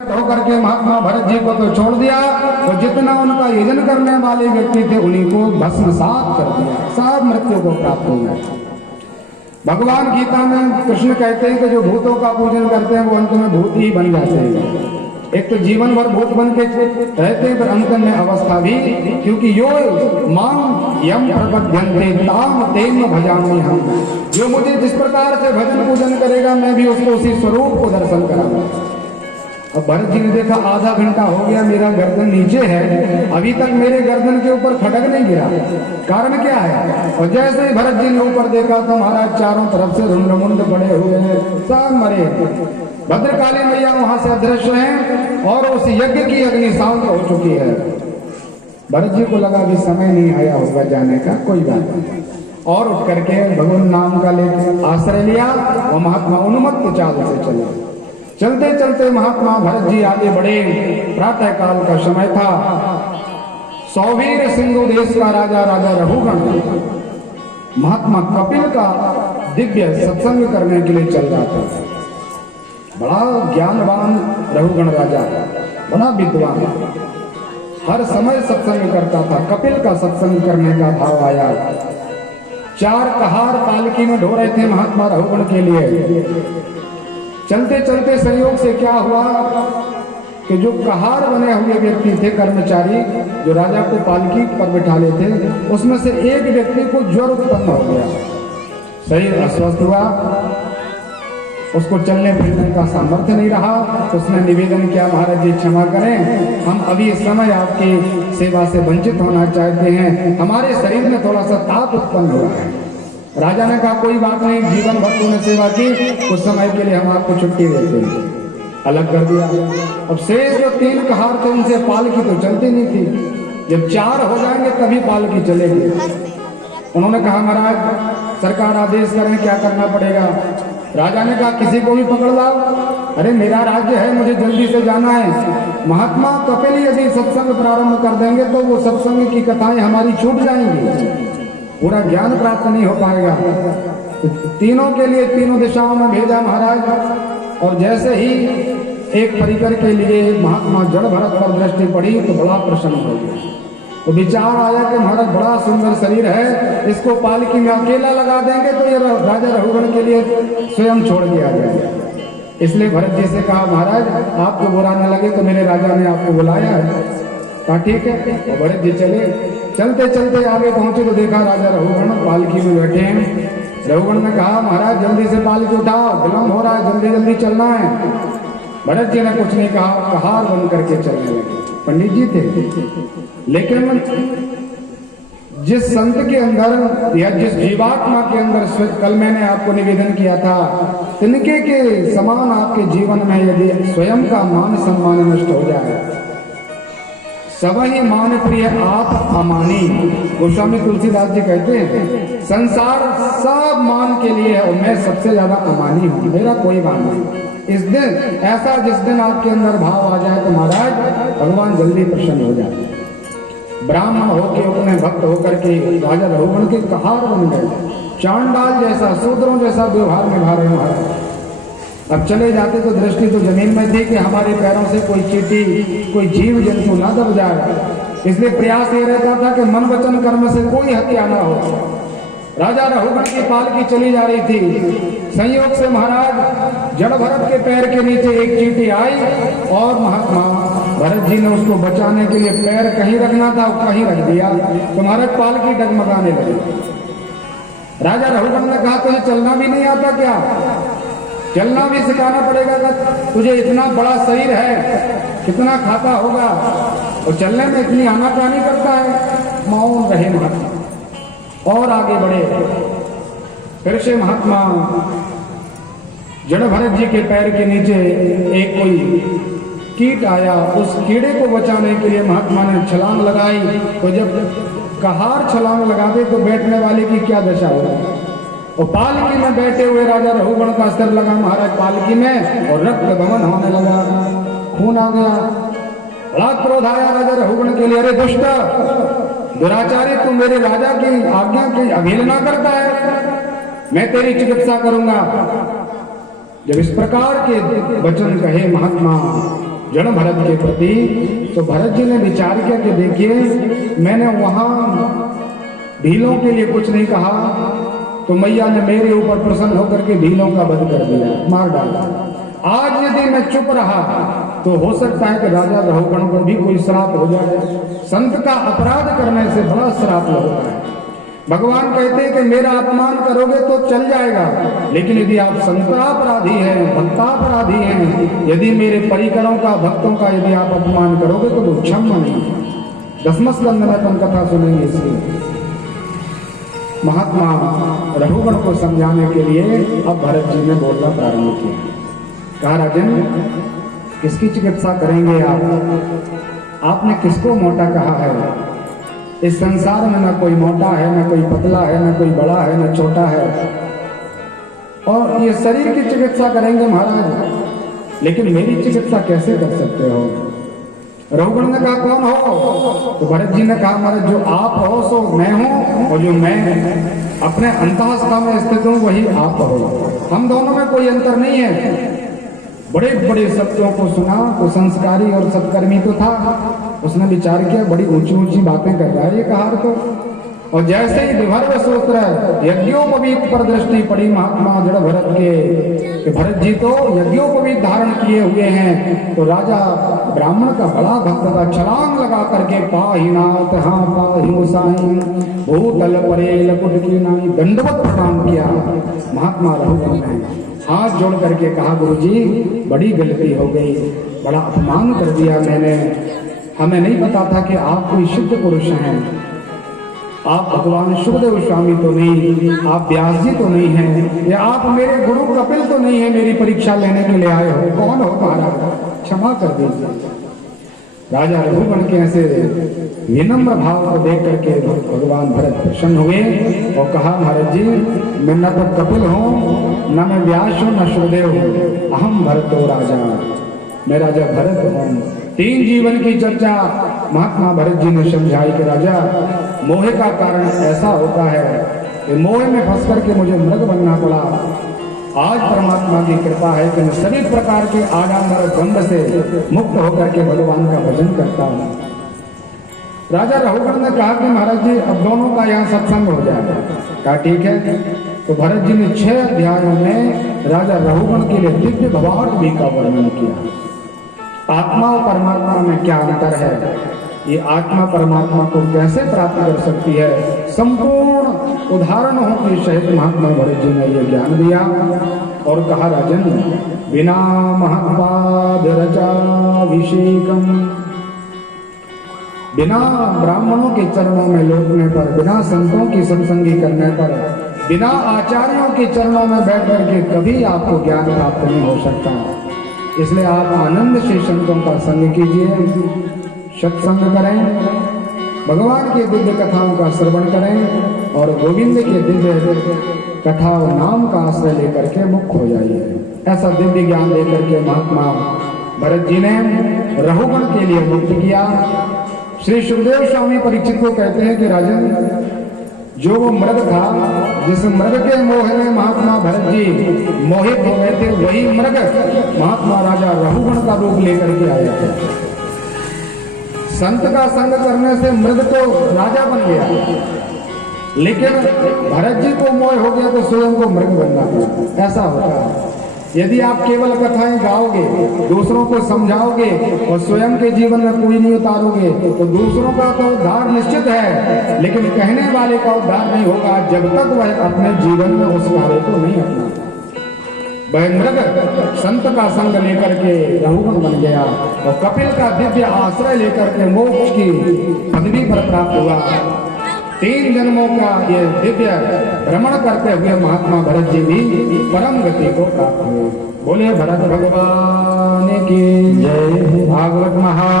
होकर के महात्मा भरत जी को तो छोड़ दिया और जितना उनका यजन करने वाले व्यक्ति थे उन्हीं को भस्मसात कर दिया, सब मृत्यु को प्राप्त हो गए। भगवान गीता में कृष्ण कहते हैं कि जो भूतों का पूजन करते हैं वो अंत में भूत ही बन जाते हैं। एक तो जीवन भर भूत बन के रहते हैं पर अंत में अवस्था भी, क्योंकि यो मां यम प्रपद्यन्ते ताम तेम भजामि हम, जो मुझे जिस प्रकार से भजन पूजन करेगा मैं भी उसको उसी स्वरूप को दर्शन कराऊंगा। अब भरत जी ने देखा आधा घंटा हो गया, मेरा गर्दन नीचे है, अभी तक मेरे गर्दन के ऊपर खड़ग नहीं गिरा, कारण क्या है? और जैसे ही भरत जी ने ऊपर देखा तो महाराज चारों तरफ से रुंड पड़े हुए हैं, सब मरे। भद्रकाली मैया वहां से अदृश्य हैं और उस यज्ञ की अग्नि शांत हो चुकी है। भरत जी को लगा भी समय नहीं आया होगा जाने का, कोई बात नहीं, और उठ करके भगवान नाम का लेकर आश्रय लिया और महात्मा उन्मत्त चाल से चले। चलते चलते महात्मा भरत जी आगे बढ़े। प्रातः काल का समय था। सौवीर सिंधु देश का राजा रघुगण महात्मा कपिल का दिव्य सत्संग करने के लिए चल रहा था। बड़ा ज्ञानवान रघुगण राजा, बड़ा विद्वान, हर समय सत्संग करता था। कपिल का सत्संग करने का भाव आया। 4 कहार पालकी में ढो रहे थे महात्मा रघुगण के लिए। चलते चलते संयोग से क्या हुआ कि जो कहार बने हुए व्यक्ति थे, कर्मचारी जो राजा को पालकी पर बिठा लेते, उसमें से एक व्यक्ति को ज्वर उत्पन्न हो गया, शरीर अस्वस्थ हुआ, उसको चलने फिरने का सामर्थ्य नहीं रहा। तो उसने निवेदन किया, महाराज जी क्षमा करें, हम अभी इस समय आपकी सेवा से वंचित होना चाहते हैं, हमारे शरीर में थोड़ा सा ताप उत्पन्न हुआ है। राजा ने कहा कोई बात नहीं, जीवन भर तूने सेवा की, कुछ समय के लिए हम आपको छुट्टी देते हैं। अलग कर दिया। अब शेष जो 3 कहार थे उनसे पालकी तो चलती नहीं थी, जब 4 हो जाएंगे तभी पालकी चलेगी। उन्होंने कहा महाराज सरकार आदेश करें, क्या करना पड़ेगा? राजा ने कहा किसी को भी पकड़ लाओ। अरे मेरा राज्य है, मुझे जल्दी से जाना है। महात्मा कपिल यदि सत्संग प्रारंभ कर देंगे तो वो सत्संग की कथाएं हमारी छूट जाएंगी, पूरा ज्ञान प्राप्त नहीं हो पाएगा। तो तीनों के लिए तीनों दिशाओं में भेजा महाराज। और जैसे ही एक परिकर के लिए महात्मा जड़ भरत पर दृष्टि पड़ी तो बड़ा प्रसन्न हो गया। तो विचार आया कि महाराज बड़ा सुंदर शरीर है, इसको पालकी में अकेला लगा देंगे तो ये राजा रघुगण के लिए स्वयं छोड़ दिया जाएगा। इसलिए भरत जी से कहा महाराज आपको बुरा न लगे तो मेरे राजा ने आपको बुलाया है। कहा ठीक है। और भरत जी चले। चलते चलते आगे पहुंचे तो देखा राजा रघुगण पालकी में बैठे हैं। रघुगण ने कहा महाराज जल्दी से पालकी उठाओ, विलंब हो रहा है, जल्दी जल्दी चलना है। भरत जी ने कुछ नहीं कहा, कहार बन करके चलने लगे। पंडित जी थे, लेकिन जिस संत के अंदर या जिस जीवात्मा के अंदर कल मैंने आपको निवेदन किया था, तिनके के समान आपके जीवन में यदि स्वयं का मान सम्मान नष्ट हो जाए, सबही मान प्रिय आप अमानी, गोस्वामी तुलसीदास जी कहते हैं संसार सब मान के लिए है और मैं सबसे ज्यादा अमानी हूँ, मेरा कोई मान नहीं। इस दिन ऐसा जिस दिन आपके अंदर भाव आ जाए तो महाराज भगवान जल्दी प्रसन्न हो जाए। ब्राह्मण होके अपने भक्त होकर के राजा रघुगण के कहार बन गए, चांडाल जैसा शूद्रों जैसा व्यवहार निभा रहे महाराज। अब चले जाते तो दृष्टि तो जमीन में थी कि हमारे पैरों से कोई चींटी कोई जीव जंतु ना दब जाए, इसलिए प्रयास ये रहता था कि मन वचन कर्म से कोई हत्या ना हो। राजा रघुगण की पालकी चली जा रही थी। संयोग से महाराज जड़ भरत के पैर के नीचे एक चींटी आई और महात्मा भरत जी ने उसको बचाने के लिए पैर कहीं रखना था कहीं रख दिया तो महाराज पालकी डगमगाने लगी। राजा रघुगण ने कहा तुझे चलना भी नहीं आता क्या? चलना भी सिखाना पड़ेगा, तुझे इतना बड़ा शरीर है, कितना खाता होगा और चलने में इतनी आनाकानी करता है। मौन रहे महात्मा और आगे बढ़े। फिर से महात्मा जड़ भरत जी के पैर के नीचे एक कोई कीट आया, उस कीड़े को बचाने के लिए महात्मा ने छलांग लगाई। तो जब कहार छलांग लगाते तो बैठने वाले की क्या दशा हो, और पालकी में बैठे हुए राजा रघुगण का स्तर लगा महाराज पालकी में और रक्त भवन होने लगा, खून आ गया। बड़ा क्रोध आया राजा रघुगण के लिए, अरे दुष्ट दुराचारी तू मेरे राजा की आज्ञा की अवहेलना करता है, मैं तेरी चिकित्सा करूंगा। जब इस प्रकार के वचन कहे महात्मा जन भरत के प्रति। तो भरत जी ने विचार किया कि देखिए मैंने वहां भीलों के लिए कुछ नहीं कहा, तो मैया ने मेरे ऊपर प्रसन्न होकर के भीलों का वध कर दिया, मार डाला। आज यदि मैं चुप रहा तो हो सकता है कि राजा रहुगण को भी कोई श्राप हो जाए। संत का अपराध करने से बड़ा श्राप होता है। भगवान कहते हैं कि मेरा अपमान करोगे तो चल जाएगा, लेकिन यदि आप संतापराधी हैं, भक्तापराधी हैं, यदि मेरे परिकरों का, भक्तों का यदि आप अपमान करोगे तो वो क्षम्य नहीं है। दसम स्कंद में तुम कथा सुनेंगे इसकी। महात्मा रहुगण को समझाने के लिए अब भरत जी ने बोलना प्रारंभ किया। कहा राजन, किसकी चिकित्सा करेंगे आप? आपने किसको मोटा कहा है? इस संसार में न कोई मोटा है, न कोई पतला है, न कोई बड़ा है, न छोटा है, और ये शरीर की चिकित्सा करेंगे महाराज, लेकिन मेरी चिकित्सा कैसे कर सकते हो? रहुगण ने कहा कौन हो? तो भरत जी ने कहा महाराज जो आप हो सो मैं हूं, और जो मैं अपने अंतःस्था में स्थित हूं वही आप हो। हम दोनों में कोई अंतर नहीं है। बड़े बड़े सत्यों को सुना तो संस्कारी और सत्कर्मी तो था, उसने विचार किया बड़ी ऊंची ऊंची बातें कर रहा है ये कहार तो। और जैसे ही विभर्व सूत्र यज्ञोपवीत पर दृष्टि पड़ी महात्मा जड़ भरत के, भरत जी तो यज्ञोपवीत धारण किए हुए हैं, तो राजा ब्राह्मण का बड़ा भक्त था, छलांग लगा करके पाहि नाथ हाँ पाहि गोसाई भूतल परे लकुट की नाई दंडवत प्रणाम किया। महात्मा रहुगण ने हाथ जोड़ करके कहा गुरुजी बड़ी गलती हो गई, बड़ा अपमान कर दिया मैंने, हमें नहीं पता था कि आप कोई सिद्ध पुरुष हैं, आप भगवान सुखदेव स्वामी तो नहीं, आप व्यास जी तो नहीं हैं, या आप मेरे गुरु कपिल तो नहीं है मेरी परीक्षा लेने के लिए आए हो, कौन हो तुम्हारा? क्षमा कर दीजिए। राजा रघुगण के ऐसे विनम्र भाव को देख करके भगवान भरत प्रसन्न हुए और कहा महाराज जी मैं न तो कपिल हूँ, न मैं व्यास हूँ, न सुखदेव हूँ, अहम भरतो राजा, मैं राजा भरत हूँ। तीन जीवन की चर्चा महात्मा भरत जी ने समझाई कि राजा मोह का कारण ऐसा होता है कि मोह में फंस करके मुझे मृग बनना पड़ा। आज परमात्मा की कृपा है कि मैं सभी प्रकार के आडंबर द्वंद से मुक्त होकर के भगवान का भजन करता हूँ। राजा रहुगण ने कहा कि महाराज जी अब दोनों का यहाँ सत्संग हो जाएगा। कहा ठीक है। तो भरत जी ने 6 अध्यायों में राजा रहुगण के लिए दिव्य भवार्थ का वर्णन किया। आत्मा और परमात्मा में क्या अंतर है, ये आत्मा परमात्मा को कैसे प्राप्त कर सकती है, संपूर्ण उदाहरणों के सहित महात्मा भरत जी ने ये ज्ञान दिया और कहा राजन बिना महत्पाद रचाभिषेकम, बिना ब्राह्मणों के चरणों में लौटने पर, बिना संतों की सत्संगी करने पर, बिना आचार्यों के चरणों में बैठ करके कभी आपको ज्ञान प्राप्त नहीं हो सकता। इसलिए आप आनंद से संतों का संग कीजिए, सत्संग करें, भगवान के दिव्य कथाओं का श्रवण करें और गोविंद के दिव्य कथा और नाम का आश्रय लेकर के मुक्त हो जाइए। ऐसा दिव्य ज्ञान लेकर के महात्मा भरत जी ने रहुगण के लिए मुक्त किया। श्री सुखदेव स्वामी परीक्षित को कहते हैं कि राजन जो वो मृग था, जिस मृग के मोह में महात्मा भरत जी मोहित हो गए थे, वही मृग महात्मा राजा रहुगण का रूप लेकर के आया था। संत का संग करने से मृग तो राजा बन गया, लेकिन भरत जी को मोह हो गया तो स्वयं को मृग बनना पड़ा। ऐसा होता है यदि आप केवल कथाएं गाओगे, दूसरों को समझाओगे और स्वयं के जीवन में कोई नहीं उतारोगे तो दूसरों का तो उद्धार निश्चित है, लेकिन कहने वाले का उद्धार नहीं होगा जब तक वह अपने जीवन में उस कार्य को नहीं अपनाता। वह मृग संत का संग लेकर के रहुगण बन गया और कपिल का दिव्य आश्रय लेकर के मोक्ष की पदवी पर प्राप्त हुआ। 3 जन्मों का ये दिव्य भ्रमण करते हुए महात्मा भरत जी भी परम गति को प्राप्त हुए। बोले भरत भगवान की जय। भागवत महा